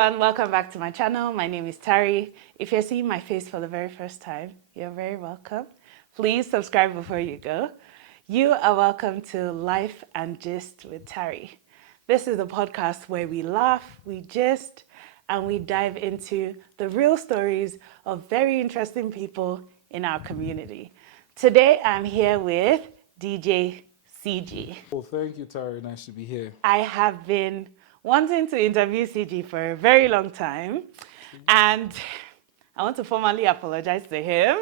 everyone, welcome back to my channel. My name is Tari. If you're seeing my face for the very first time, you're very welcome. Please subscribe before you go. You are welcome to Life and Gist with Tari. This is a podcast where we laugh, we gist, and we dive into the real stories of very interesting people in our community. Today, I'm here with DJ CeeGee. Well, thank you, Tari. Nice to be here. I have been wanting to interview CeeGee for a very long time, and I want to formally apologize to him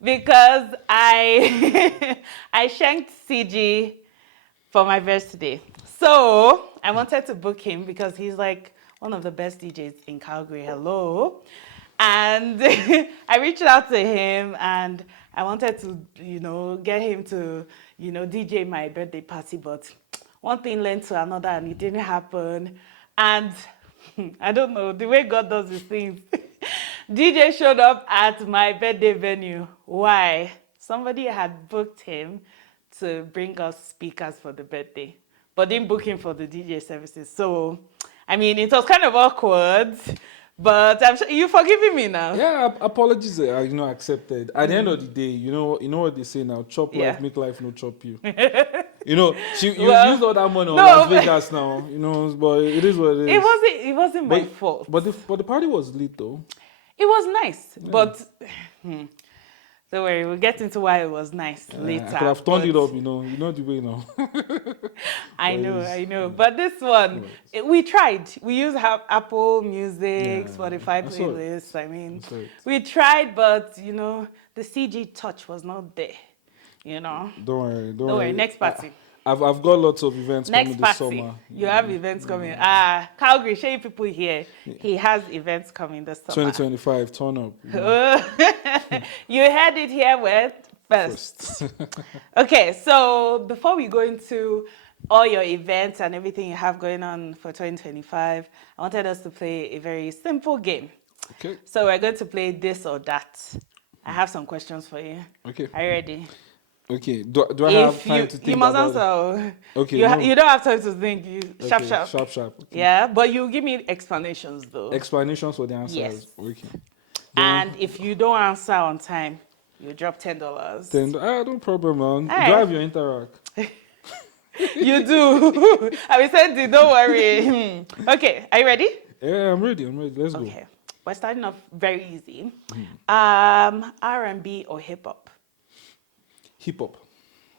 because I I shanked CeeGee for my birthday. So I wanted to book him because he's like one of the best DJs in Calgary. Hello. And I reached out to him and I wanted to, get him to, DJ my birthday party, but one thing led to another and it didn't happen. And I don't know, the way God does his things. DJ showed up at my birthday venue. Why? Somebody had booked him to bring us speakers for the birthday, but didn't book him for the DJ services. So, I mean, it was kind of awkward, but I'm sure you're forgiving me now. Yeah, apologies are accepted. At the end of the day, you know what they say now: chop life, make life no chop you. You used all that money on Las Vegas now. But it is what it is. It wasn't my fault. But the party was lit though. It was nice, but don't worry, we'll get into why it was nice later. I could have turned it up, you know the way now. I know. But this one, we tried. We used Apple Music, Spotify playlists. I mean, we tried, but the CeeGee touch was not there. Don't worry. Don't worry. Next party. I've got lots of events coming this summer. You have events coming. Calgary, show you people here. He has events coming this summer. 2025, turn up. You heard it here first. Okay, so before we go into all your events and everything you have going on for 2025, I wanted us to play a very simple game. Okay. So we're going to play this or that. I have some questions for you. Okay. Are you ready? Okay. Do I have time to think? You must answer. Okay. You don't have time to think. Sharp. Sharp. Okay. Yeah, but you give me explanations though. Explanations for the answers. Yes. Okay. And if you don't answer on time, you drop $10. No problem, man. Right. Do I have your interact? You do. I will send it. Don't worry. Okay. Are you ready? Yeah, I'm ready. Let's go. Okay. We're starting off very easy. R&B or hip hop? Hip hop.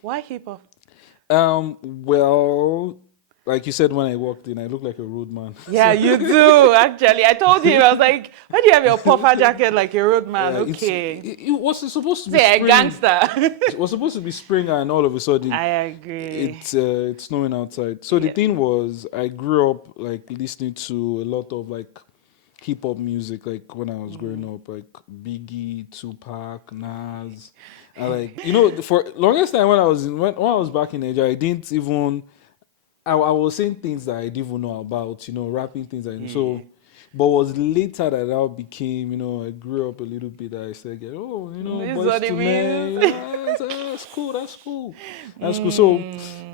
Why hip hop? Well, like you said when I walked in, I look like a road man. Yeah, you do, actually. I told him, I was like, why do you have your puffer jacket like a road man? Okay. It was supposed to be Say spring. a gangster. It was supposed to be spring and all of a sudden I agree. it's snowing outside. So the thing was, I grew up like listening to a lot of like hip hop music, like when I was growing up, like Biggie, Tupac, Nas. And like, for longest time when I was back in Nigeria, I didn't even I was saying things that I didn't even know about, rapping things so but it was later that became, I grew up a little bit that I said, this Boys to Men, that's cool. So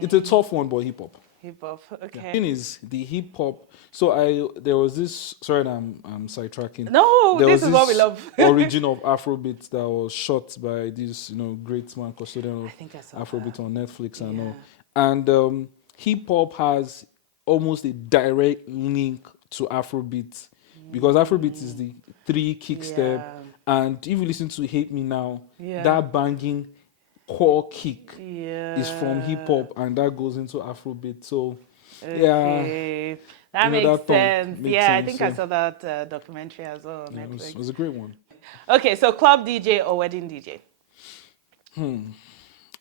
it's a tough one, but hip hop. Hip hop, okay. The thing is, the hip hop. So there was this. Sorry, I'm sidetracking. No, this is what we love. Origin of Afrobeat that was shot by this, great man, custodian of Afrobeat on Netflix and all. And hip hop has almost a direct link to Afrobeat because Afrobeat is the 3 kick step, and if you listen to Hate Me Now, that banging core kick is from hip hop, and that goes into Afrobeat. So that makes sense. I think I saw that documentary as well on Netflix. It was a great one. Okay, so club DJ or wedding DJ?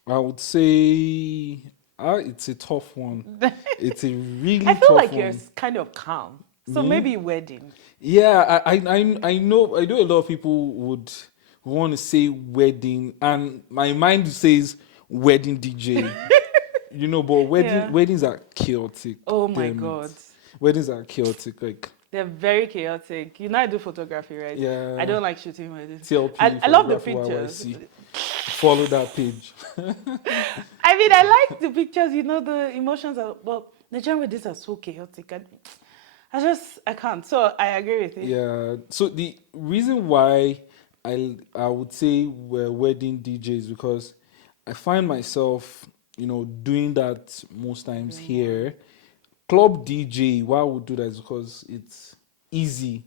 I would say it's a tough one. It's a really I feel tough like one. you're kind of calm, so maybe wedding. Yeah, I know a lot of people would want to say wedding, and my mind says wedding DJ. But weddings are chaotic. Oh my God. Weddings are chaotic. Like they're very chaotic. I do photography, right? Yeah. I don't like shooting weddings. TLP, I love the pictures. Follow that page. I mean, I like the pictures. The emotions are. Well, Nigerian weddings are so chaotic. I can't. So I agree with you. Yeah. So the reason why I would say we're wedding DJs because I find myself, doing that most times Doing more. here. Club DJ, why I would do that is because it's easy.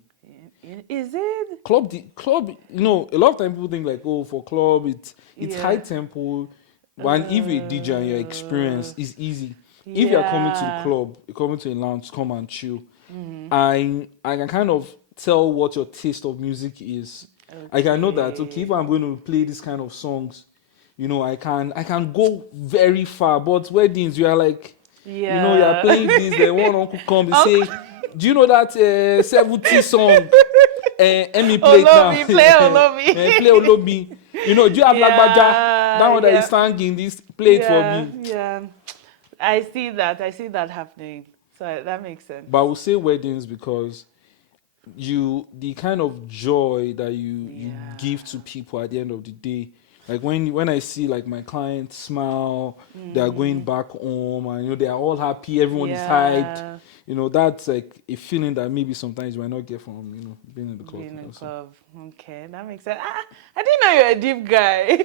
Is it? Club, a lot of time people think like, oh, for club it's high Yeah. tempo, and if you're a DJ and you're Uh, experienced, it's easy. If you're coming to the yeah. club, you're coming to a lounge, come and chill. Mm-hmm. I can kind of tell what your taste of music is. I can know that okay, if Okay. I'm going to play this kind of songs, I can go very far. But weddings, you are like, you are Yeah. playing this. Then one uncle come, they Uncle. say, do you know that 70 song? Emmy play it now. Olobi, play Olobi. Play Olobi. Do you have Lagbaja? That one that Yeah, is singing this, play it for yeah, me. yeah. I see that. I see that happening. So that makes sense. But I will say weddings because the kind of joy that you Yeah. give to people at the end of the day, like when I see like my clients smile, they are going back home and they are all happy, everyone is hyped. Yeah. That's like a feeling that maybe sometimes you might not get from being in the club. Being in Also. club. Okay, that makes sense. I didn't know you're a deep guy.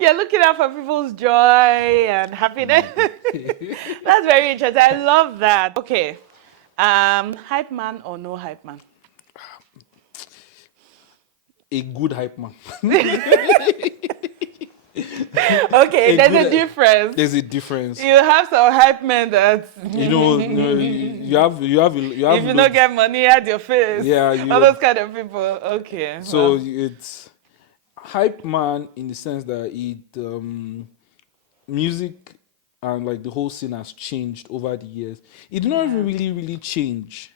You're looking out for people's joy and happiness. That's very interesting. I love that. Okay. Hype man or no hype man? A good hype man. Okay, there's a difference. There's a difference. You have some hype men that you have if you don't get money at your face. Yeah, all those kind of people. Okay. So well. it's hype man in the sense that music and like the whole scene has changed over the years. It did not even really change.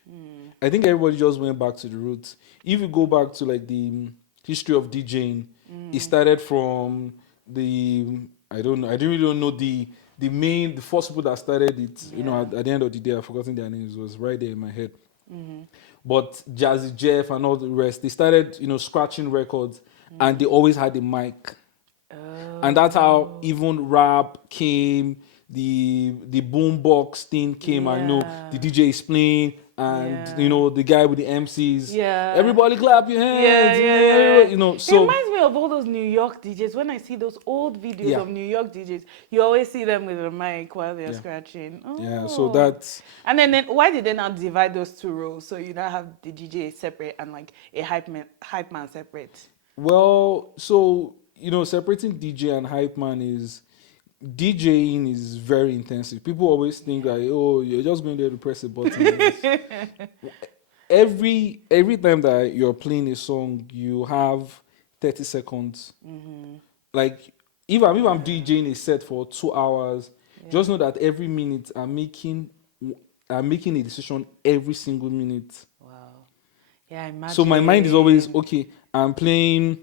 I think everybody just went back to the roots. If you go back to like the history of DJing, it started from I didn't really know the first people that started it. At the end of the day, I've forgotten their names. It was right there in my head. But Jazzy Jeff and all the rest, they started scratching records, and they always had a mic. And that's how even rap came, the boombox thing came. I know the DJ is playing, and the guy with the MCs. Yeah. Everybody clap your hands. So it reminds me of all those New York DJs. When I see those old videos of New York DJs, you always see them with a mic while they're scratching. Oh. Yeah, so that's... And then why did they not divide those two roles? So you don't have the DJ separate and like a hype man separate? Well, so, separating DJ and hype man is... DJing is very intensive. People always think like, oh, you're just going there to press a button. Every time that you're playing a song, you have 30 seconds. Like if I'm DJing a set for 2 hours, just know that every minute I'm making a decision every single minute. Wow. Yeah, I imagine. So my mind is always okay. I'm playing,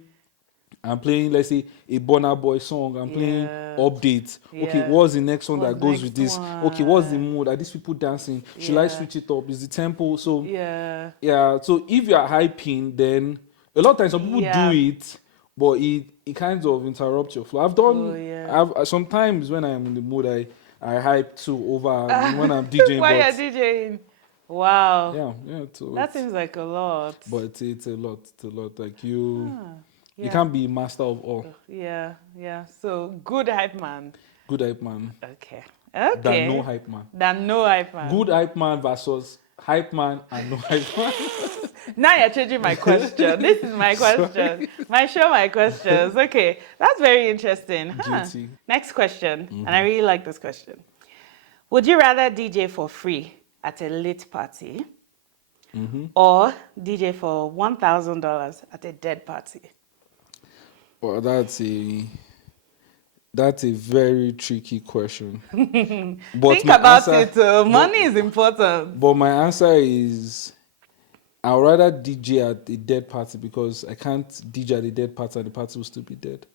let's say, a Burna Boy song. I'm playing Updates. Okay, what's the next one that goes with this? Okay, what's the mood? Are these people dancing? Should I switch it up? Is the tempo? So so if you are hyping, then a lot of times some people do it, but it kind of interrupts your flow. I've sometimes when I'm in the mood, I hype too over when I'm DJing. Why you're DJing? Wow. Yeah. That seems like a lot. But it's a lot. Like you can't be master of all. Yeah. So good hype man. Good hype man. Okay. Than no hype man. Good hype man versus hype man and no hype man. Now you're changing my question. This is my question. My questions. Okay. That's very interesting. Next question. And I really like this question. Would you rather DJ for free at a lit party or DJ for $1,000 at a dead party? Well, that's a very tricky question. But think about it. Money is important. But my answer is I'd rather DJ at a dead party because I can't DJ at a dead party and the party will still be dead.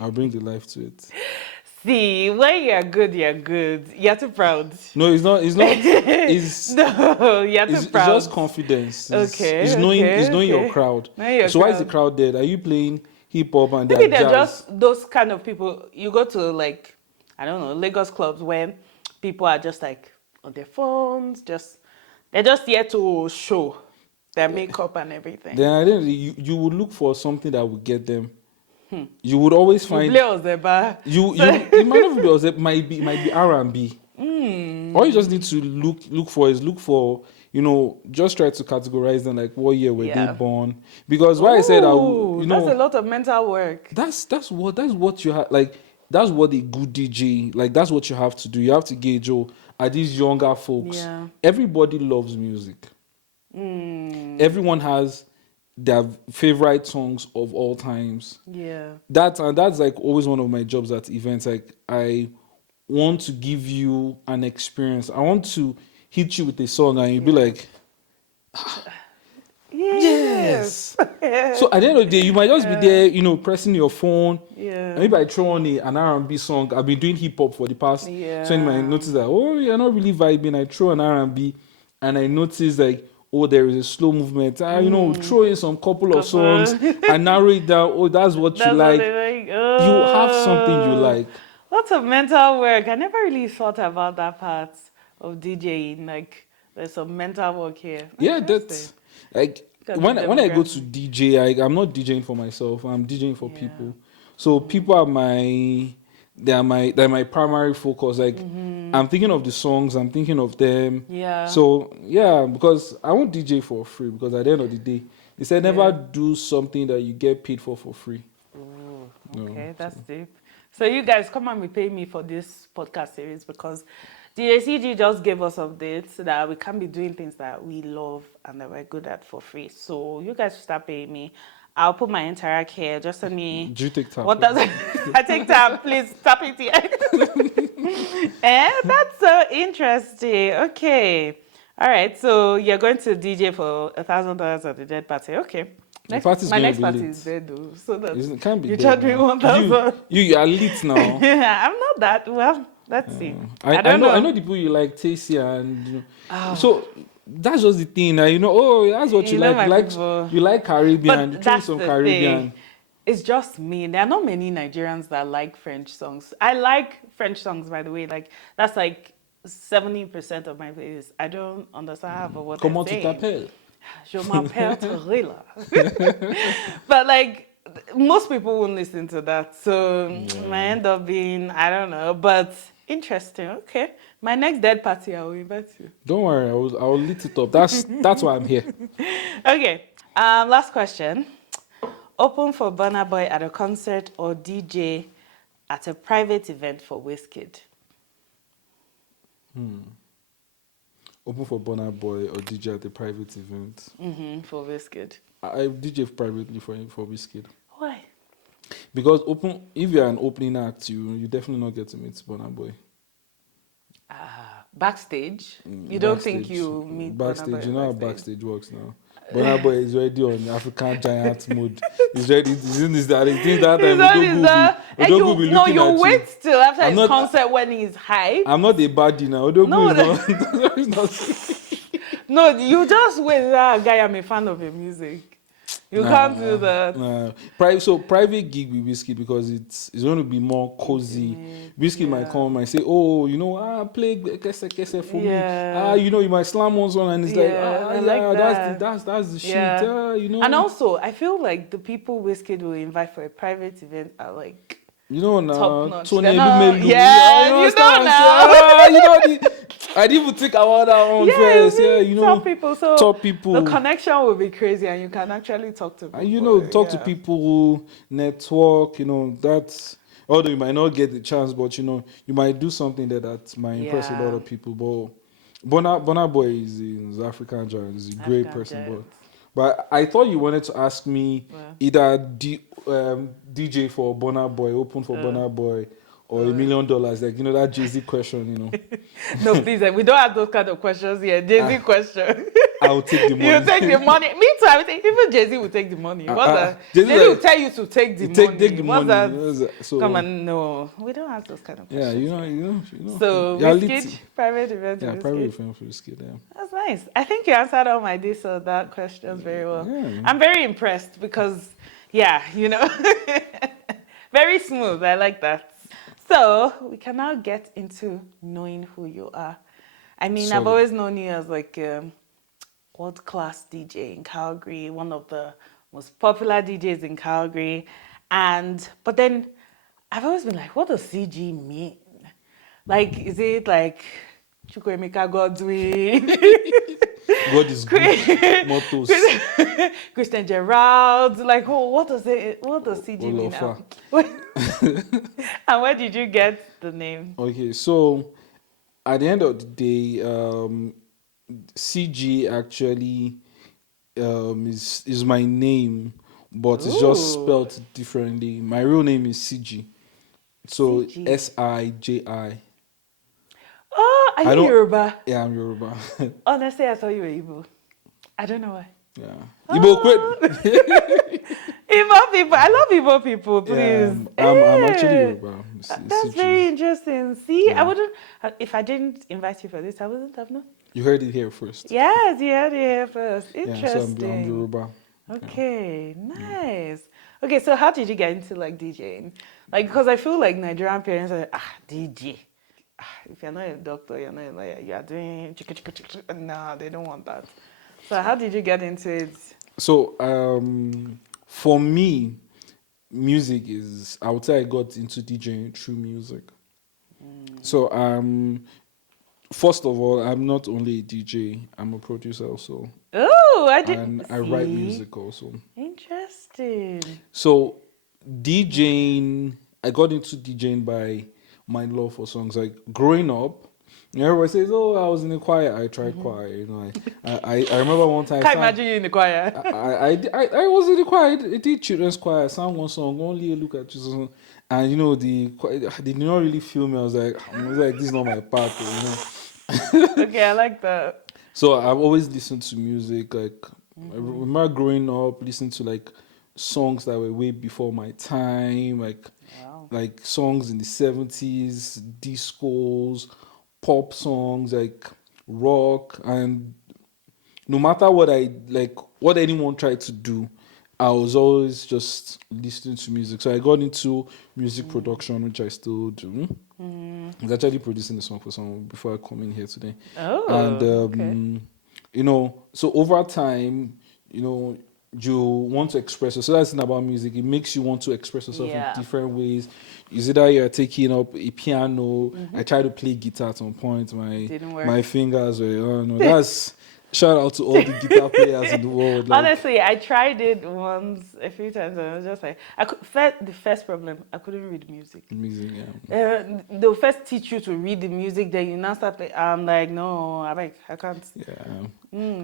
I'll bring the life to it. See, when you're good, you're good. You're too proud. No, it's not. No, you're too proud. It's just confidence. It's knowing your crowd. So why is the crowd dead? Are you playing hip hop and maybe they're just those kind of people? You go to like, I don't know, Lagos clubs where people are just like on their phones, just They're just here to show their makeup and everything. Then at the end of the day, you would look for something that would get them. You would always You find play Ozeba. you it might not be Ozeba, it might be R&B. All you just need to look for, just try to categorize them, like what year were they Yeah. born. Because why I said Ooh, that's a lot of mental work. that's what you have, like that's what a good DJ, like that's what you have to do. You have to gauge, are these younger folks? Yeah. Everybody loves music. Everyone has their favorite songs of all times. Yeah. That's like always one of my jobs at events. Like I want to give you an experience. I want to hit you with a song and you'll be like, yes. So at the end of the day, you might just be there, pressing your phone. Yeah. And maybe I throw on an R&B song. I've been doing hip hop for the past. Yeah. So you might notice that, you're not really vibing. I throw an R&B and I notice like, there is a slow movement. Throw in some couple of songs and narrow it down. That's what you like. You have something you like. Lots of mental work. I never really thought about that part of DJing. Like, there's some mental work here. Yeah, that's like when I go to DJ, I'm not DJing for myself. I'm DJing for people. So people are they're my primary focus. Like I'm thinking of the songs, I'm thinking of them. Yeah. So because I won't DJ for free, because at the end of the day, they said never do something that you get paid for free. Ooh, okay, that's deep. So you guys come and be paying me for this podcast series, because the CeeGee just gave us updates so that we can be doing things that we love and that we're good at for free. So you guys should start paying me. I'll put my Interact here. Just send me. Do you take tap? What does I take tap? Please tap it here. That's so interesting. Okay. All right. So you're going to DJ for $1,000 at the dead party. Okay. My next party is there though, so that it can't be you charge me 1,000. You are lit now. I'm not that well. Let's see. I don't know. I know the people you like, Tasty, and so that's just the thing. That's what you like. You like Caribbean. But You that's some the Caribbean. thing. It's just me. There are not many Nigerians that like French songs. I like French songs, by the way. Like that's like 70% of my playlist. I don't understand half of what they're saying. Comment tu t'appelles? Je m'appelle Tari. But like most people won't listen to that, so it might end up being, I don't know, but interesting. Okay, my next dead party, I will invite you. Don't worry, I will lit it up. That's why I'm here. Okay, last question. Open for Burna Boy at a concert or DJ at a private event for Wizkid? Open for Burna Boy or DJ at a private event? For Wizkid. I DJ privately for Wizkid. Why? Because if you're an opening act, you definitely not get to meet Burna Boy. Backstage? You don't think you meet backstage? Burna Boy You know how backstage works now. Burna Boy is already on African giant mode. He's ready. He's in this that. He thinks that time you wait till after his concert when he's high. I'm not a baddie now. Odogu is not. No, you just wait. That guy, I'm a fan of his music. You can't do that. Private gig with Wizkid, because it's going to be more cozy. Wizkid might come and say, play kese for me. You might slam on song and it's that's the shit. And also, I feel like the people Wizkid will invite for a private event are like now, Tony now. I didn't even think about that one first. Top people. The connection will be crazy, and you can actually talk to people. And talk to people, network. That's, although you might not get the chance, but you might do something that might impress a lot of people. But Burna Boy is African giant. He's a great person, but I thought you wanted to ask me either DJ for Burna Boy, open for Burna Boy, or $1 million, like that Jay-Z question, No, please, we don't have those kind of questions here. Jay-Z question. I will take the money. You take the money. Me too. I think even Jay-Z will take the money. Jay-Z will tell you to take the money. Take the money. So, come on, no, we don't have those kind of questions. Yeah, So Wizkid, private event. Yeah, private event for Wizkid. Yeah. That's nice. I think you answered all my this or that questions very well. Yeah. I'm very impressed because, very smooth. I like that. So we can now get into knowing who you are. I mean, I've always known you as like world-class DJ in Calgary, one of the most popular DJs in Calgary. But then I've always been like, what does CeeGee mean? Like, is it like Chukwemeka Godwin? God is good. Mottos. Christian Gerald? Like, oh, what does CeeGee mean? Olofa. And where did you get the name? Okay, so at the end of the day, CeeGee actually is my name, but it's just Ooh, spelled differently. My real name is CeeGee, so CeeGee. Siji. Oh, are I you don't. Yoruba? Yeah, I'm Yoruba. Honestly, I thought you were Igbo. I don't know why. Yeah, Igbo quit. Igbo people, I love Igbo people, Yeah, please. I'm actually Eh, Yoruba. that's CeeGee. very interesting. See, I Yeah, wouldn't, if I didn't invite you for this, I wouldn't have known. you heard it here first. Yes, you heard it here first. Yeah, so I'm Interesting. Yoruba. Yeah. Okay, nice. Okay, so how did you get into like DJing? Like, because I feel like Nigerian parents are like, DJ. If you're not a doctor, you're not a lawyer, you are doing chicka chicka chicka. Chicka. No, they don't want that. So how did you get into it? So for me, music is. I would say I got into DJing through music. So first of all, I'm not only a DJ. I'm a producer also, Oh, I and didn't I write see. music also. Interesting. So DJing, I got into DJing by my love for songs. Like growing up, everybody says, "Oh, I was in the choir. I tried choir." You know, I remember one time. Can't imagine you in the choir. I was in the choir. I did children's choir. I sang one song, Only a Look at You. And you know, they did not really feel me. I was like, this is not my part. You know. Okay, I like that. So I've always listened to music. Like I remember growing up, listening to like songs that were way before my time. Wow. Like songs in the 70s, discos, pop songs, like rock, and no matter what I like, what anyone tried to do, I was always just listening to music. So I got into music production, which I still do. I was actually producing the song for someone before I come in here today. And, Oh, okay. so over time, you want to express yourself. So that's the thing about music. It makes you want to express yourself in Yeah. different ways. Is it that you're taking up a piano? I tried to play guitar at some point. Didn't work. My fingers were, oh no, that's shout out to all the guitar players in the world. Like, Honestly, I tried it once, a few times, and I was just like, the first problem, I couldn't read music. music, yeah. They'll first teach you to read the music, then you now start playing. I'm like, no, I can't. Yeah.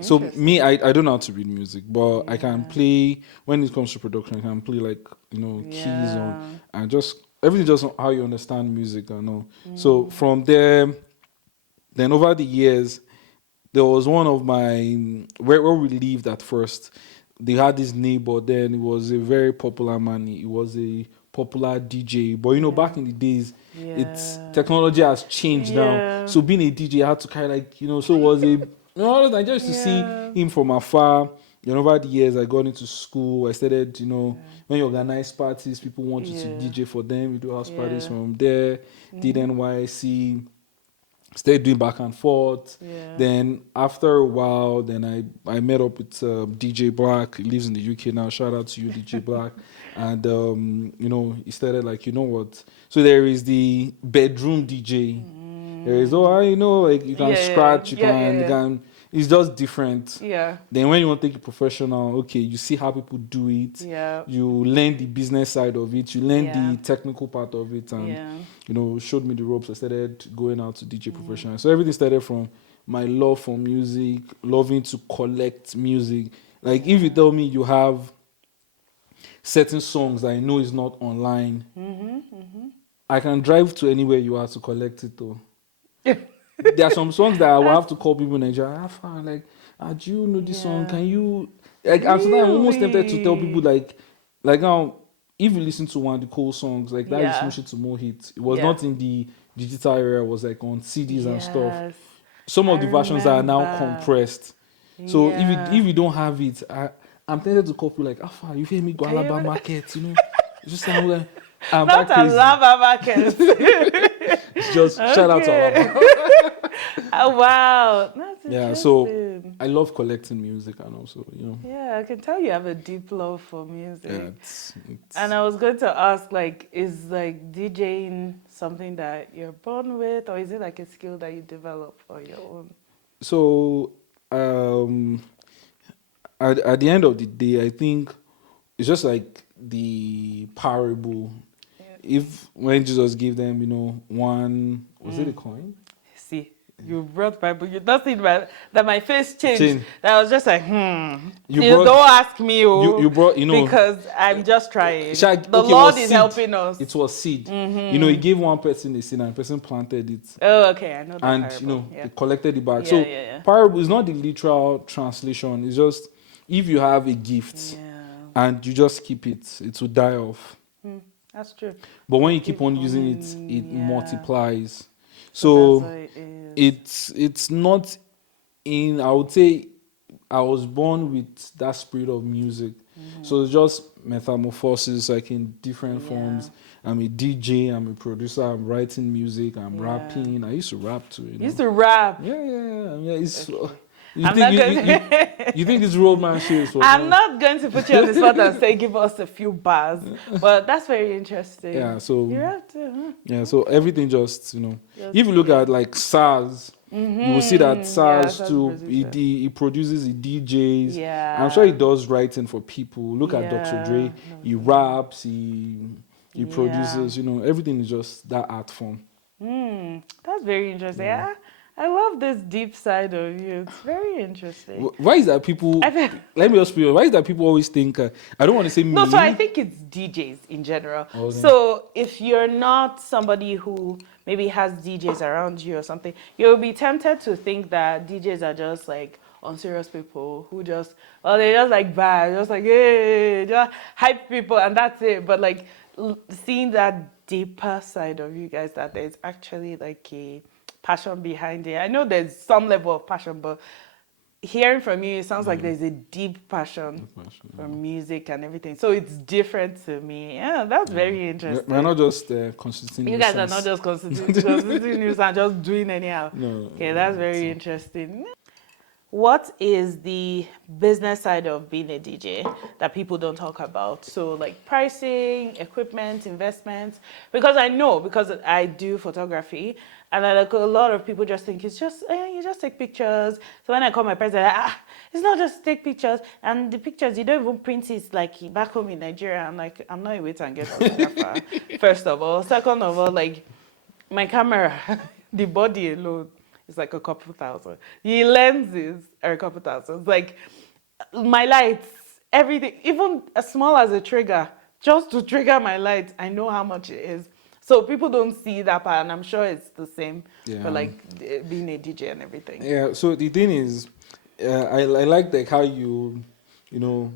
So Interesting. me, I don't know how to read music, but I can play when it comes to production. I can play like keys on, and just everything just on how you understand music. I know. So from there, then over the years, there was one of my where we lived at first. They had this neighbor. Then it was a very popular man. He was a popular DJ. But back in the days, it's Yeah. technology has changed now. Yeah. So being a DJ, I had to kind of so it was a I just used to see him from afar. Then over the years, I got into school. I started, when you organize parties, people want you to DJ for them. We do house parties from there. Did NYC. Stayed doing back and forth. Yeah. Then after a while, then I met up with DJ Black. He lives in the UK now. Shout out to you, DJ Black. And he started like, you know what? So there is the bedroom DJ. There is you can scratch, you can. It's just different. Yeah. Then when you want to take it professional, okay, you see how people do it. Yeah. You learn the business side of it. You learn Yeah. the technical part of it, and showed me the ropes. I started going out to DJ professional. So everything started from my love for music, loving to collect music. Like if you tell me you have certain songs that I know is not online, I can drive to anywhere you are to collect it though. There are some songs that I will have to call people in Nigeria. I found like, do you know this song? Can you like? I'm sometimes I'm almost tempted to tell people like now, if you listen to one of the cool songs, like that is Smosh It to More Hit. It was not in the digital era. It was like on CDs and stuff. Some of the versions are now compressed. So if you don't have it, I'm tempted to call people like, Alpha, you hear me go Alaba market, It's just I'm like, I'm Not that crazy. Alaba market. It's just shout out to Alaba. Oh, wow. That's Yeah, so interesting. I love collecting music and also, Yeah, I can tell you have a deep love for yeah, music. And it's I was going to ask, like, is like DJing something that you're born with, or is it like a skill that you develop for your own? so um at the end of the day, I think it's just like the parable. Yeah. If when Jesus gave them, one, was it a Mm. coin? See, you brought Bible. You not seen that my face changed. Chain. That I was just like, You You brought don't ask me, you oh, brought, because I'm just trying. The okay, it Lord was is seed. helping us. It was seed. He Mm-hmm. gave one person a seed and the person planted it. Oh, okay, I know that And parable. Yeah, they collected it back. yeah, So yeah, parable is not the literal translation. It's just if you have a yeah. gift Yeah. and you just keep it will die off. Hmm, that's true. But when you keep Keep on using it, it honing, yeah. multiplies. So that's So what it is. it's not in, I would say I was born with that spirit of music. So it's just metamorphosis, like in different Yeah, forms. I'm a DJ, I'm a producer, I'm writing music, I'm yeah. rapping. I used to rap too, You used to rap. Yeah. It's Okay. you I'm think not you, going you, you, to. you think this roadman shit was I'm not? not going to put you on the spot and say give us a few bars, but that's very interesting. Yeah, so You have to, yeah, huh? so Okay. everything just Just if you look yeah. at like SARS, you will see that Yeah, SARS as a too. producer. He produces, he DJs. I'm sure he Yeah. does writing for people. Look at Dr. Yeah. Dre. No, He so, raps. He yeah. produces. Everything is just that art form. That's very interesting. Yeah. I love this deep side of you. It's very interesting. Why is that people? I've, Let me just be honest. Why is that people always think? I don't want to say No, so I me. think it's DJs in general. Okay. So if you're not somebody who maybe has DJs around you or something, you'll be tempted to think that DJs are just like unserious people who just, well, they just like bad, just like, hey, just hype people and that's it. But like seeing that deeper side of you guys, that there's actually like a passion behind it. I know there's some level of passion, but hearing from you, it sounds like Yeah. there's a deep passion That's my shit, for music and everything. So it's different to me. Yeah, that's yeah. very We're interesting. not just constituting You guys are not nuisance. just constituting news and just doing anyhow. No. Okay, that's It's, very interesting. What is the business side of being a DJ that people don't talk about? So like pricing, equipment, investments. Because I know, because I do photography, and like a lot of people just think it's just you just take pictures. So when I call my president, it's not just take pictures, and the pictures you don't even print it like back home in Nigeria. I'm like, I'm not a wait and get photographer. First of all, second of all, like my camera, the body alone is like a couple thousand. The lenses are a couple thousand. It's like my lights, everything, even as small as a trigger, just to trigger my lights, I know how much it is. So people don't see that part, and I'm sure it's the same for yeah. like being a DJ and everything. Yeah. So the thing is, I like how you know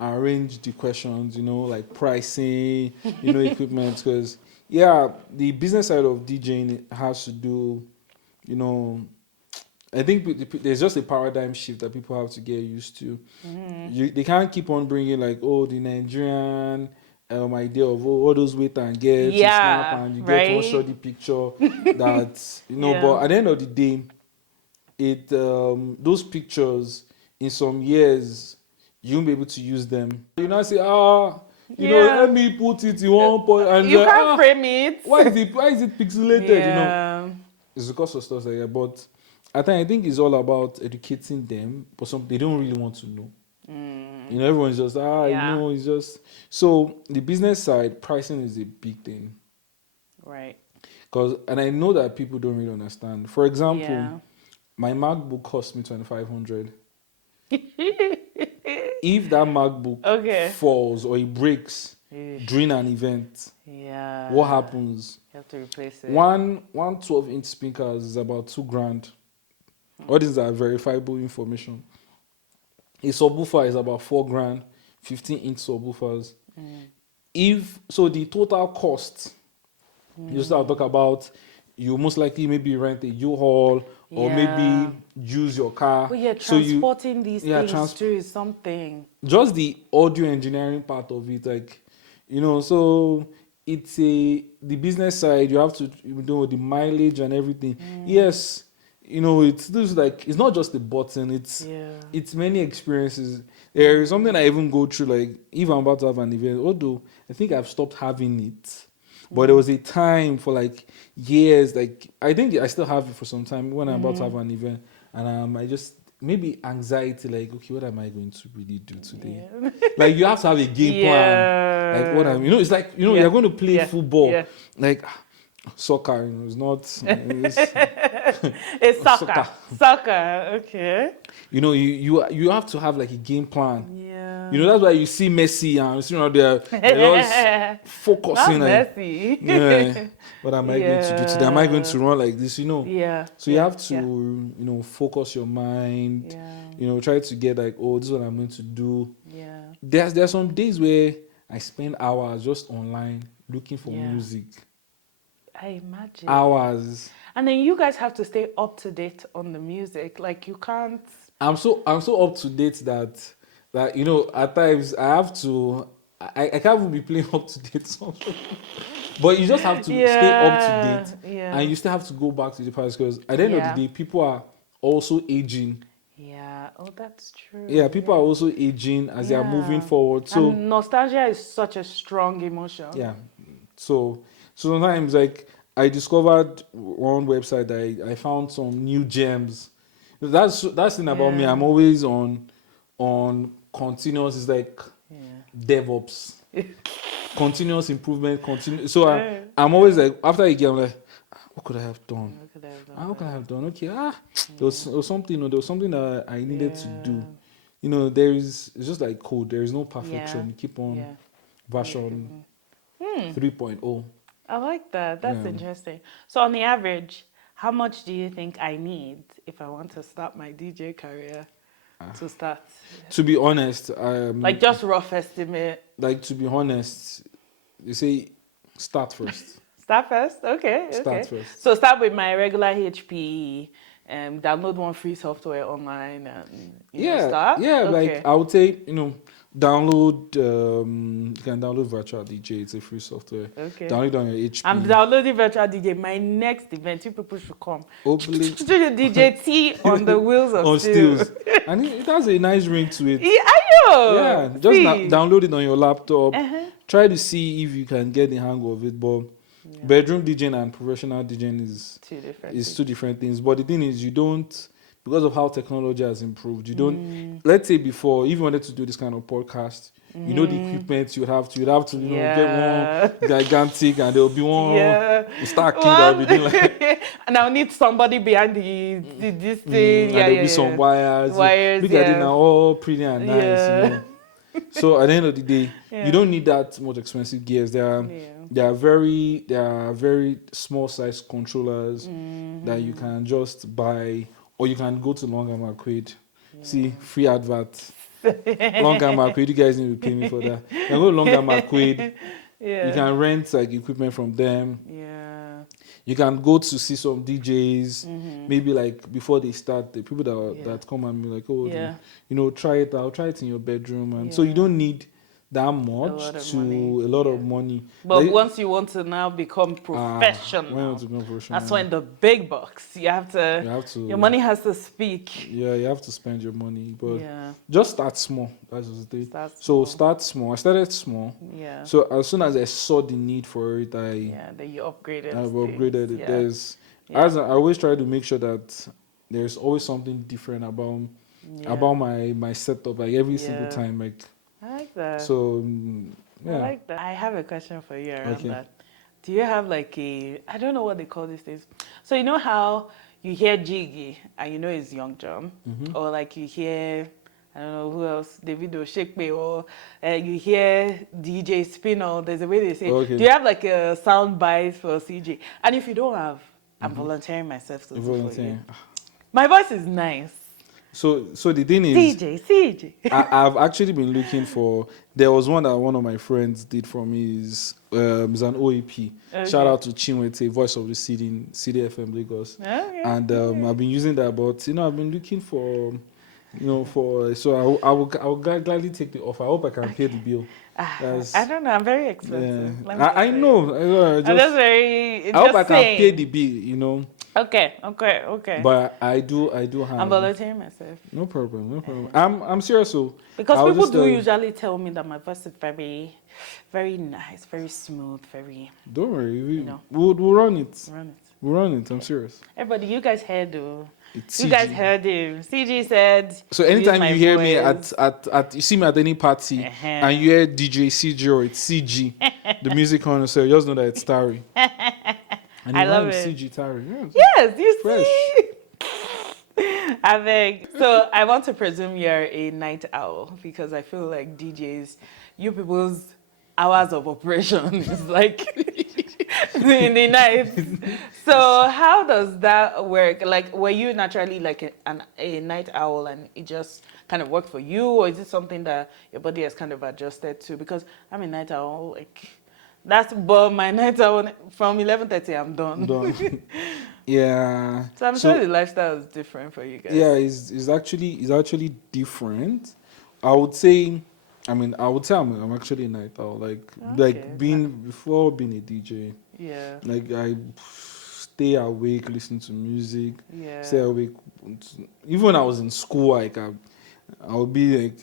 arrange the questions, like pricing, equipment, because yeah, the business side of DJing has to do, you know, I think there's just a paradigm shift that people have to get used to. They can't keep on bringing like, oh, the Nigerian idea of all those wait and get, you snap Yeah, and you get one right? shoddy picture that Yeah. but at the end of the day, it those pictures in some years you won't be able to use them. You now say, Yeah. let me put it in one point and You can't frame it. why is it pixelated? Yeah. It's because of stuff like that. But I think it's all about educating them, but some they don't really want to know. Everyone's just Yeah. it's just so the business side pricing is a big thing. Right. And I know that people don't really understand. For example, Yeah. my MacBook cost me 2,500. If that MacBook Okay. falls or it breaks Eesh. during an event, Yeah. what happens? You have to replace it. One 12-inch speakers is about 2 grand. All these are verifiable information. A subwoofer is about 4 grand, 15-inch subwoofers. If so, the total cost you start talk about, you most likely maybe rent a U-Haul or Yeah. maybe use your car. But yeah, So you transporting these things too is something. just the audio engineering part of it, like so it's the business side. You have to the mileage and everything. Yes, it's this like it's not just a button. Yeah. It's many experiences. There is something I even go through. Like if I'm about to have an event, although I think I've stopped having it, but there was a time for like years. Like I think I still have it for some time when I'm about to have an event, and I just maybe anxiety. Like okay, what am I going to really do today? Yeah. Like you have to have a game plan. Like what I'm, it's like Yeah. you're going to play Yeah. football. Yeah. Like soccer, it's not. It's soccer. Soccer. Soccer. Okay. You have to have like a game plan. Yeah. That's why you see Messi and you see they're just focusing Not like, messy. yeah, what am I going to do today? Am I going to run like this? Yeah. So you have to focus your mind. Yeah. Try to get like, oh, this is what I'm going to do. Yeah. There's some days where I spend hours just online looking for Yeah. music. I imagine. Hours. And then you guys have to stay up to date on the music. Like you can't. I'm so up to date that at times I have to I can't even be playing up to date songs. But you just have to stay up to date, and you still have to go back to the past because at the end of the day, people are also aging. Yeah. Oh, that's true. Yeah, people are also aging as they are moving forward. So and nostalgia is such a strong emotion. yeah, so sometimes like I discovered one website that I found some new gems. That's the thing about me. I'm always on continuous. It's like DevOps, continuous improvement. So I'm always like after a game, I'm like, what could I have done? How could I have done? Okay, there was something. There was something that I needed to do. It's just like code. There is no perfection. You keep on version 3.0. I like that. That's interesting. So on the average, how much do you think I need if I want to start my DJ career to start? To be honest, like just rough estimate. Like to be honest, they say start first. Start first? Okay. Start first. So start with my regular HP, download one free software online and start? Yeah, like I would say, download you can download Virtual DJ, it's a free software. Okay. Download it on your HP. I'm downloading Virtual DJ. My next event, you people should come. Hopefully. DJ T on the wheels of steel. And it has a nice ring to it. Yeah, I know. Yeah, just download it on your laptop. Try to see if you can get the hang of it. But bedroom DJing and professional DJing is two different things. But the thing is, you don't, because of how technology has improved, you don't, let's say before, if you wanted to do this kind of podcast, the equipment you'd have to get one gigantic, and there'll be one stacking that will be doing like, and I'll need somebody behind this thing. And there'll be some wires. Look at it now, all pretty and nice. So at the end of the day, you don't need that much expensive gears. There are very small size controllers that you can just buy, or you can go to Long and McQuaid. See, free advert. Long and McQuaid, you guys need to pay me for that. You can go to Long and McQuaid. You can rent like equipment from them. You can go to see some DJs, maybe like before they start, the people that come and be like, oh, try it out, try it in your bedroom, and so you don't need that much a lot of money. But like, once you want to now become professional, that's when the big bucks. You have to. Your money has to speak. Yeah, you have to spend your money, but just start small. That's the thing. Start small. I started small. Yeah. So as soon as I saw the need for it, then you upgraded. I've upgraded it. As I always try to make sure that there's always something different about my setup. Like every single time, like. I like that. So, I like that. I have a question for you around that. Do you have like I don't know what they call these things. So you know how you hear CeeGee and you know it's Young John, or like you hear, I don't know who else, Davido Shakespeare, or you hear DJ Spinall. There's a way they say. Do you have like a sound bite for CeeGee? And if you don't have, I'm volunteering myself to do for you. My voice is nice. So the thing is, CeeGee. I've actually been looking for. There was one that one of my friends did for me. Is an OEP. Shout out to Chinwete, voice of the city in CDFM Lagos. And I've been using that, but I've been looking for, so I will gladly take the offer. I hope I can pay the bill. I don't know. I'm very expensive. I know. I'm just very. I hope I can pay the bill. Okay. But I do I'm have volunteering myself. no problem, no problem. I'm serious. So Because I'll people just do tell you. usually tell me that my voice is very, very nice, very smooth, very, Don't worry, you know, we'll run it. run it. We'll run it. I'm Okay. serious. Everybody, you guys heard though. It's You guys CeeGee. heard him. CeeGee said, So use anytime my you hear me voice. at you see me at any party and Uh-huh. you hear DJ CeeGee or it's CeeGee, the music connoisseur, just know that it's Tari. And it I love rhymes it. CeeGee Tari. Yeah, it's Yes, you fresh. see. I beg. So I want to presume you're a night owl because I feel like DJs, you people's hours of operation is like in the night. So how does that work? Like, were you naturally like a night owl and it just kind of worked for you, or is it something that your body has kind of adjusted to? Because I'm a night owl, like that's but my night owl from 11:30 I'm done. Done. Yeah. So I'm sure So the lifestyle is different for you guys. yeah, it's actually different. I would say, I would say I'm actually a night owl. Okay. Being before being a DJ, Yeah. like I stay awake, listen to music, Yeah. stay awake. Even when I was in school, I would be like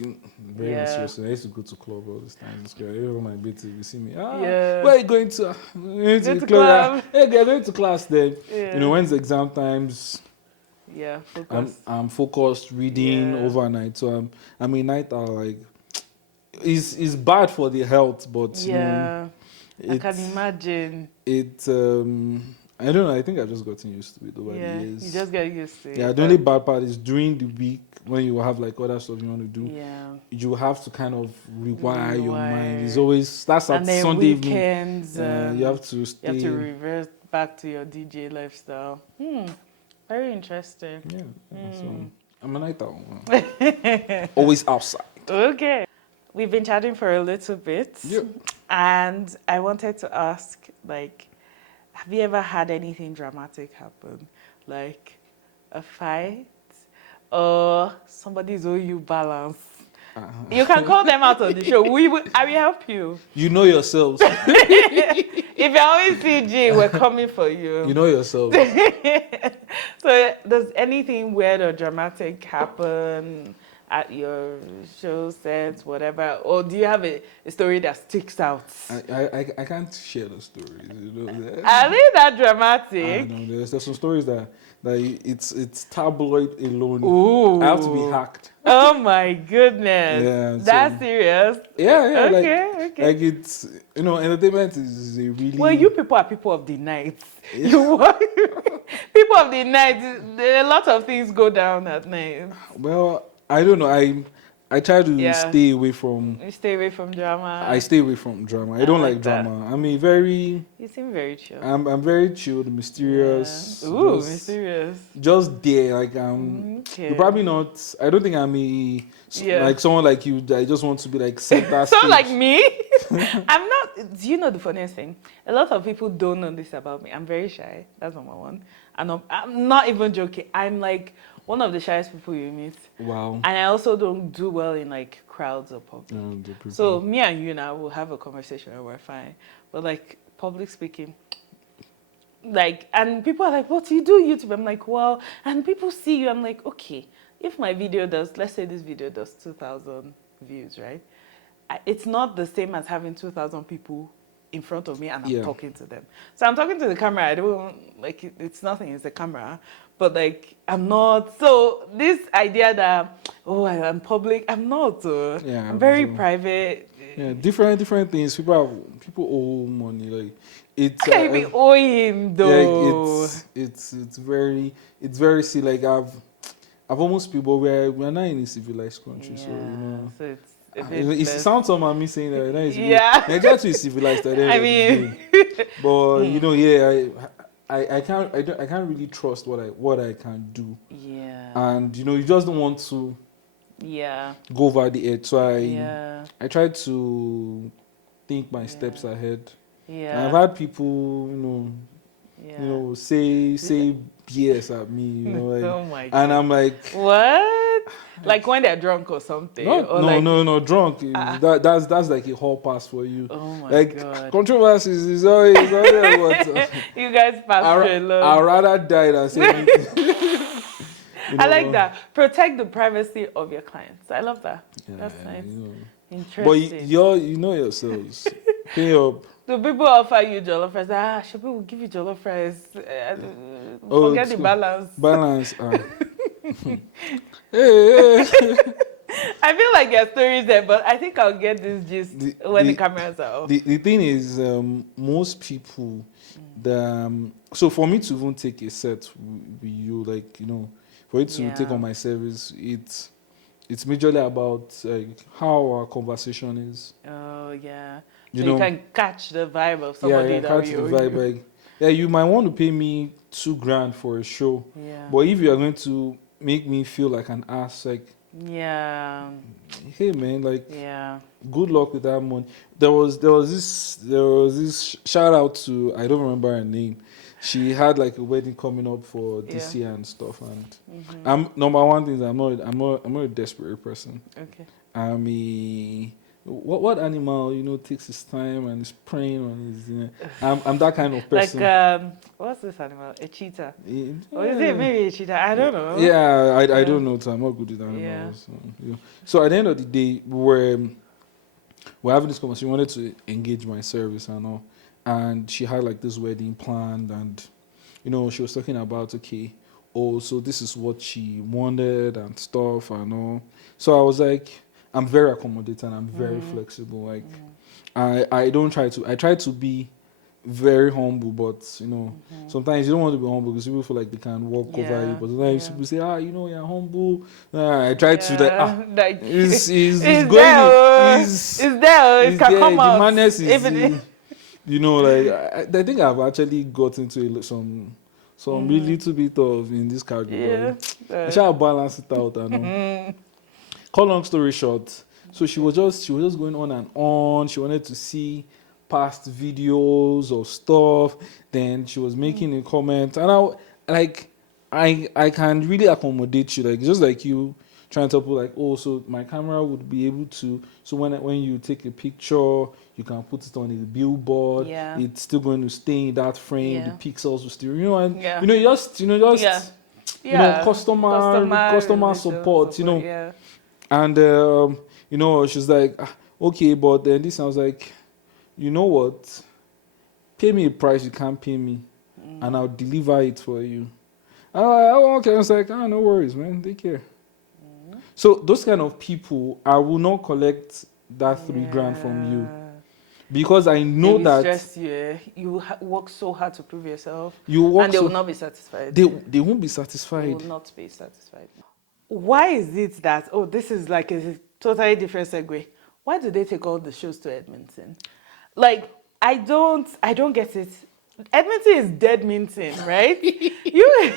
very Yeah. mysterious. I used to go to club all this time. This girl, everyone my bit you see me. Yeah. Where are you going to? Going Go to to club. club. Hey, they're going to class then. Yeah. You know, when's the exam times? Yeah. Focus. I'm focused reading Yeah. overnight. So I'm a night owl. Like it's bad for the health, but you know, Yeah. I can it's imagine. I don't know. I think I've just gotten used to it over the Yeah. years. You just get used to it. Yeah, the only bad part is during the week when you have like other stuff you want to do. Yeah. You have to kind of rewire your mind. It's Rewire. always that's at And then Sunday evening. weekends. You have to stay. You have to revert back to your DJ lifestyle. Very interesting. Yeah. So I'm a night owl. Always outside. Okay. We've been chatting for a little bit. Yeah. And I wanted to ask, like, have you ever had anything dramatic happen? Like a fight or somebody's owe you balance? You can call them out on the show. I will help you. You know yourselves. If you're always CG, we're coming for you. You know yourselves. So does anything weird or dramatic happen at your show sets, whatever? Or do you have a story that sticks out? I can't share the stories. You know. Are they that dramatic? No, there's some stories that it's tabloid alone. Ooh. I have to be hacked. Oh my goodness. Yeah, That's serious. Yeah. Okay. Like it's entertainment is a really. Well, you people are people of the night. Yeah. People of the night. A lot of things go down at night. Well, I don't know. I try to stay away from. You stay away from drama. I stay away from drama. I don't like that. drama. I'm a very. You seem very chill. I'm very chilled, mysterious. Yeah. Ooh, mysterious. Just there, like Okay. You're probably not. I don't think I'm like someone like you. I just want to be like center stage. Someone like me. I'm not. Do you know the funniest thing? A lot of people don't know this about me. I'm very shy. That's number one. And I'm not even joking. I'm like one of the shyest people you meet. Wow. And I also don't do well in like crowds or public. So me and you now will have a conversation and we're fine. But like public speaking, like, and people are like, what do you do YouTube? I'm like, well, and people see you. I'm like, okay, if my video does, let's say this video does 2,000 views, right? It's not the same as having 2,000 people in front of me and I'm talking to them. So I'm talking to the camera. I don't like it's nothing. It's the camera, but like I'm not. So this idea that I'm public, I'm not. I'm very private. Yeah, different things. People owe money. Like it's. I can't even owe him though. Like it's very silly. Like I've almost people where we're not in a civilized country, so you know. So it's. It sounds somehow me saying that. Yeah. Nigeria too is civilized. I mean, but you know, I can't really trust what I can do. Yeah. And you know, you just don't want to. Yeah. Go over the edge. So I try to think my steps ahead. Yeah. And I've had people, say BS at me, you know, like, oh my God. and I'm like, what? what? Like when they're drunk or something? No, or no, like, no, drunk. That's like a hall pass for you. Oh my like God. controversies is always what. You guys pass through a lot. I'd rather die than say anything. I like that. Protect the privacy of your clients. I love that. Yeah, That's nice. But Interesting. you know yourselves. Pay up. Do people offer you jollof rice? Should we give you jollof rice? Forget the cool. balance. Balance. Hey. I feel like there are stories there, but I think I'll get this gist when the cameras are off. The thing is, most people, so for me to even take a set with you, like, for you to take on my service, it's majorly about how our conversation is. Oh, yeah. You You can catch the vibe of somebody that catch the vibe. Like, you might want to pay me $2,000 for a show, but if you are going to make me feel like an ass, like, hey man, like, good luck with that money. There was this shout out to, I don't remember her name. She had like a wedding coming up for this year and stuff, and I'm number one thing is I'm not a desperate person. Okay. I'm a what animal takes his time and is preying on his. I'm that kind of person. Like what's this animal? A cheetah. Or is it maybe a cheetah? I don't know. Yeah, I don't know. So I'm not good with animals. So at the end of the day, we're having this conversation. We wanted to engage my service and all, and she had like this wedding planned, and she was talking about so this is what she wanted and stuff and all. So I was like, I'm very accommodating. I'm very flexible. Like, I try to be very humble, but sometimes you don't want to be humble because people feel like they can walk over you. But sometimes people say, you're humble. I try to like, it's going, it's there. It can come out. The madness is, like I think I've actually got into some really little bit of in this category. I shall balance it out. Cut long story short, so she was just going on and on. She wanted to see past videos or stuff. Then she was making a comment, and I can really accommodate you, like just like you trying to put like, so my camera would be able to, so when you take a picture, you can put it on a billboard. It's still going to stay in that frame. The pixels will still, customer support. And she's like, okay, but then this, I was like, you know what? Pay me a price you can't pay me, and I'll deliver it for you. Okay, I was like, no worries, man. Take care. So those kind of people, I will not collect that $3,000 from you, because I know that stress you work so hard to prove yourself, and they will not be satisfied. They won't be satisfied. They will not be satisfied. Why is it that, this is like a totally different segue. Why do they take all the shows to Edmonton? Like, I don't get it. Edmonton is dead minting, right? You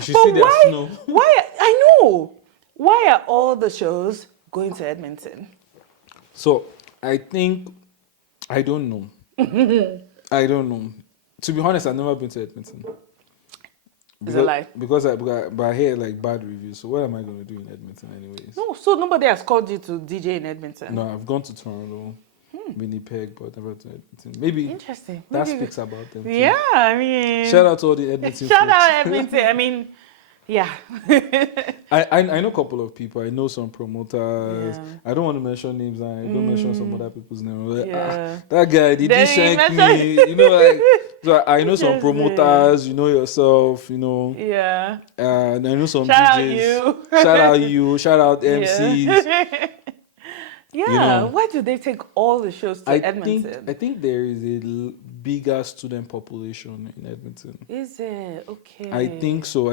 should see their snow. I know. Why are all the shows going to Edmonton? So, I think, I don't know. I don't know. To be honest, I've never been to Edmonton. It's a lie. Because I hear like bad reviews. So what am I going to do in Edmonton anyways? No, so nobody has called you to DJ in Edmonton? No, I've gone to Toronto, Winnipeg, but never to Edmonton. Maybe interesting. That speaks about them too. Yeah, I mean, shout out to all the Edmonton Shout folks. out Edmonton. I mean, yeah. I know a couple of people. I know some promoters. I don't want to mention names. I don't mention some other people's names. Like, that guy, did he shank me? Like, so I know some promoters. You know yourself. Yeah. And I know some Shout DJs. Shout out you. Shout out MCs. Yeah. Why do they take all the shows to Edmonton? I think there is a bigger student population in Edmonton. Is it? Okay. I think so.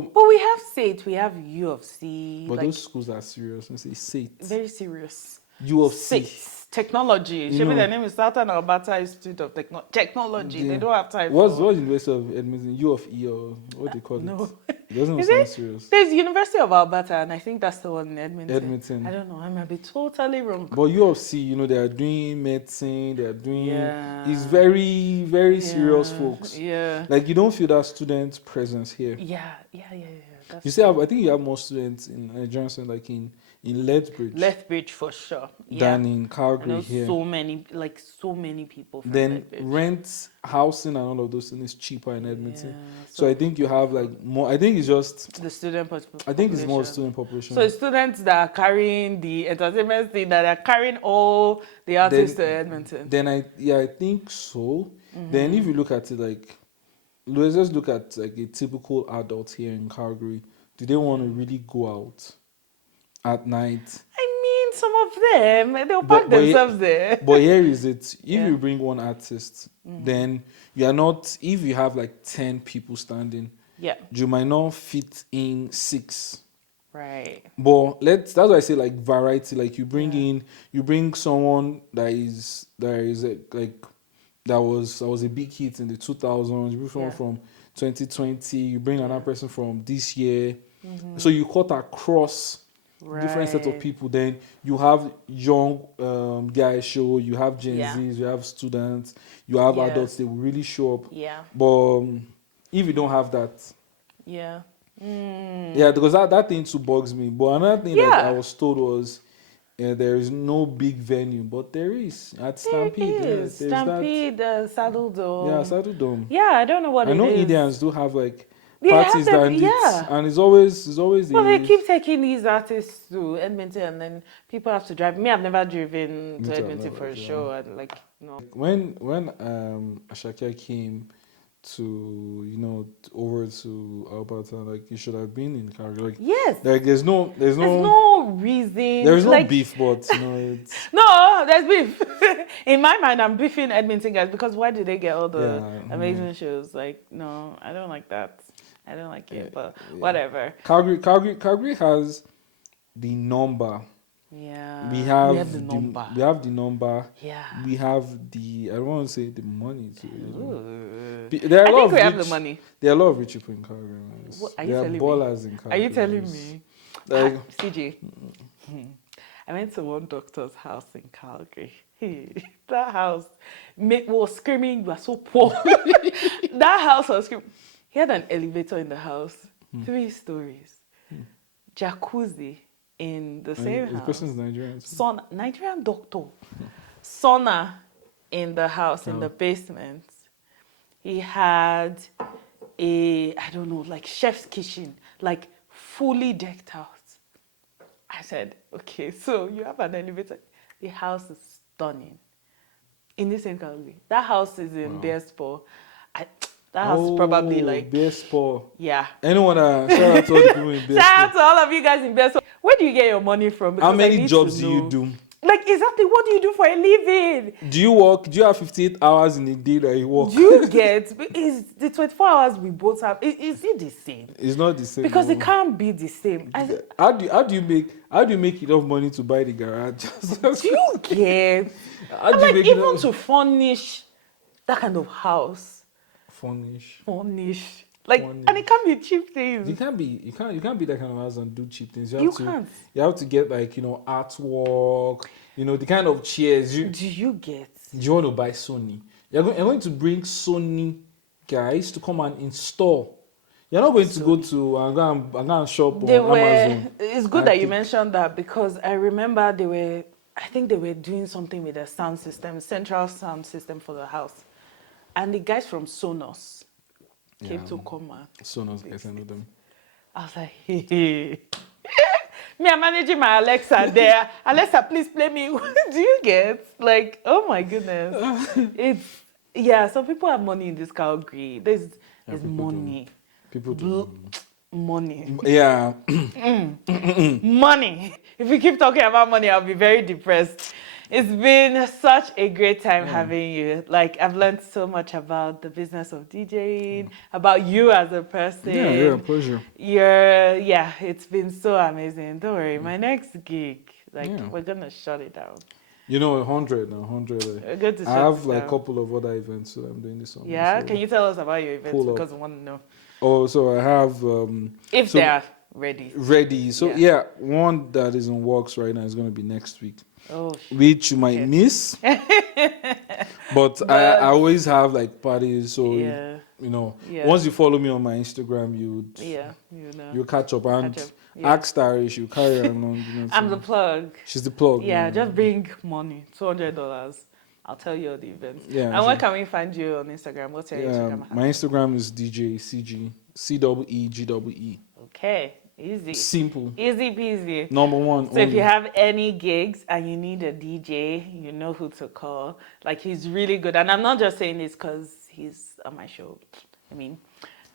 But we have SAIT, we have U of C. But those schools are serious. I say SAIT. Very serious. U of C. Technology. Their name is Southern Alberta Institute of Technology. They don't have time. What's University of Edmonton? U of E, or what do you call it? It doesn't sound serious. There's University of Alberta, and I think that's the one in Edmonton. I don't know. I might be totally wrong. But U of C, they are doing medicine. They are doing. It's very, very serious, folks. Yeah. Like, you don't feel that student presence here. Yeah. You see, I think you have more students in Nigerian, like in Lethbridge Lethbridge for sure. than in I Calgary know here. so many people from Then Lethbridge. rent, housing, and all of those things is cheaper in Edmonton. Yeah, So I think you have like more. I think it's just. the I think it's more population. student population. So it's students that are carrying the entertainment thing, that are carrying all the artists to Edmonton. Then I think so. Then if you look at it like, let's just look at like a typical adult here in Calgary. Do they want to really go out at night? I mean, some of them, they'll But- park but themselves there. But here is it. If Yeah. you bring one artist, then you are not. If you have like 10 people standing, Yeah, you might not fit in 6. right. But that's why I say like variety. Like you bring someone that is like that was a big hit in the 2000s. You bring someone Yeah. from 2020. You bring another person from this year. So you cut across different set of Right. people. Then you have young guys show. You have Gen Yeah. Zs. You have students. You have Yes. adults. They will really show up. Yeah, But if you don't have that, yeah. yeah, because that thing too bugs me. But another thing that Yeah. I was told was there is no big venue, but there is at Stampede. There Yeah, is. there's Stampede, Saddle Dome. that. Yeah, Saddle Dome. Yeah, I don't know what I know it is. Indians do have like They have parties them, that yeah. and it's always Well, they keep taking these artists to Edmonton, and then people have to drive. Me, I've never driven Me to too, Edmonton I've for a never, show, and like, no. when Ashake came to over to Alberta, like you should have been in Calgary. Like, Yes. there's no There's no reason. there's no like, beef, but it's No, there's beef. In my mind, I'm beefing Edmonton guys because why do they get all the Yeah, amazing shows? Like, no, I don't like that. I don't like it, but whatever. Calgary has the number. Yeah. We have the number. We have the number. Yeah. We have the. I don't want to say the money too. Ooh. There are I a lot think of we have rich, the money. There are a lot of rich people in Calgary. Man. What, are you There are telling me? ballers in Calgary. Are you telling man. me? Like, CeeGee, I went to one doctor's house in Calgary. That house was screaming, "You are so poor." That house was screaming. He had an elevator in the house, 3 stories, jacuzzi in the same the house. person's Nigerian. Sauna, Nigerian doctor. Sauna in the house, in the basement. He had I don't know, like chef's kitchen, like fully decked out. I said, okay, so you have an elevator. The house is stunning. In the same Calgary. That house is in Bearspaw. That house is probably like, Bearspaw. yeah. Anyone shout out to all the people in Shout out Bearspaw. to all of you guys in Bearspaw. Where do you get your money from? How Because I many need jobs to do you know. do? Like, exactly, what do you do for a living? Do you work? Do you have 58 hours in a day that you work? Do you get, is the 24 hours we both have, is it the same? It's not the same. Because no. it can't be the same. How do you make enough money to buy the garage? Do you get? How do you Like, make even enough to furnish that kind of house, furnish? like, Furnish. and it can't be cheap things. You can't be that kind of house and do cheap things. You can't. You have to get like artwork. The kind of chairs. Do you get? Do you want to buy Sony? You're going to bring Sony guys to come and install. You're not going to go to and go and shop They on were. Amazon. It's good that you mentioned that because I remember I think they were doing something with the sound system, central sound system for the house, and the guys from Sonos came to come and. Sonos guys, I know them. I was like, hey. Me, I'm managing my Alexa there. Alexa, please play me. Do you get? Like, oh my goodness. Some people have money in this Calgary. There's money. People do. Money. Yeah. Money. If we keep talking about money, I'll be very depressed. It's been such a great time having you. Like, I've learned so much about the business of DJing, about you as a person. Yeah, pleasure. It's been so amazing. Don't worry, my next gig, we're gonna shut it down. 100 now, 100. We're going to I shut have it like a down. couple of other events that I'm doing this summer. Yeah, so. can you tell us about your events? Pull up. Because we want to know. Oh, so I have If they are ready. ready. So one that is in works right now is going to be next week, Oh, which you might miss. But I always have like parties, so yeah, you know, yeah, once you follow me on my Instagram, yeah, you know, you'll catch up and catch up. Yeah. ask Tari, she'll carry her along. You know, I'm the so plug. she's the plug. Yeah, just bring money, $200. I'll tell you all the events. Yeah. And where So, can we find you on Instagram? What's your yeah. Instagram My handle? Instagram is DJ CeeGee, CeeGee. Okay, easy. Simple. Easy peasy. Number one So if you only. have any gigs and you need a DJ, you know who to call. Like he's really good. And I'm not just saying this because he's on my show. I mean,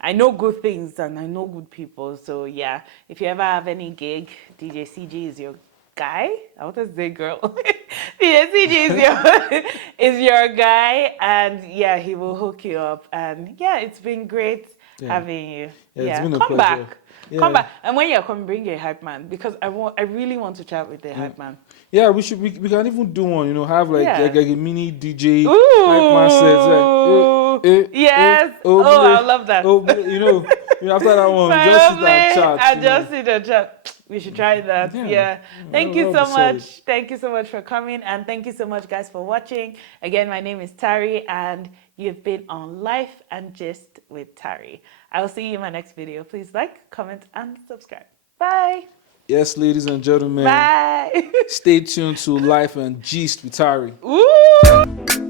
I know good things and I know good people. So yeah, if you ever have any gig, DJ CeeGee is your guy. I want to say girl. DJ CeeGee is your guy, and yeah, he will hook you up. And yeah, it's been great having you. Yeah, it's been a come pleasure. back. Yeah. Come back. And when you're coming, bring your hype man because I really want to chat with the hype man. Yeah, we can even do one, you know, have like, Yeah. like a mini DJ Ooh. hype man says like, yes. I love that. you know, after that one, My just sit lovely, and chat. I you just know. sit and chat. We should try that. Yeah. Thank you that'll so be solid. much. Thank you so much for coming. And thank you so much, guys, for watching. Again, my name is Tari, and you've been on Life and Gist with Tari. I will see you in my next video. Please like, comment, and subscribe. Bye. Yes, ladies and gentlemen. Bye. Stay tuned to Life and Gist with Tari. Ooh.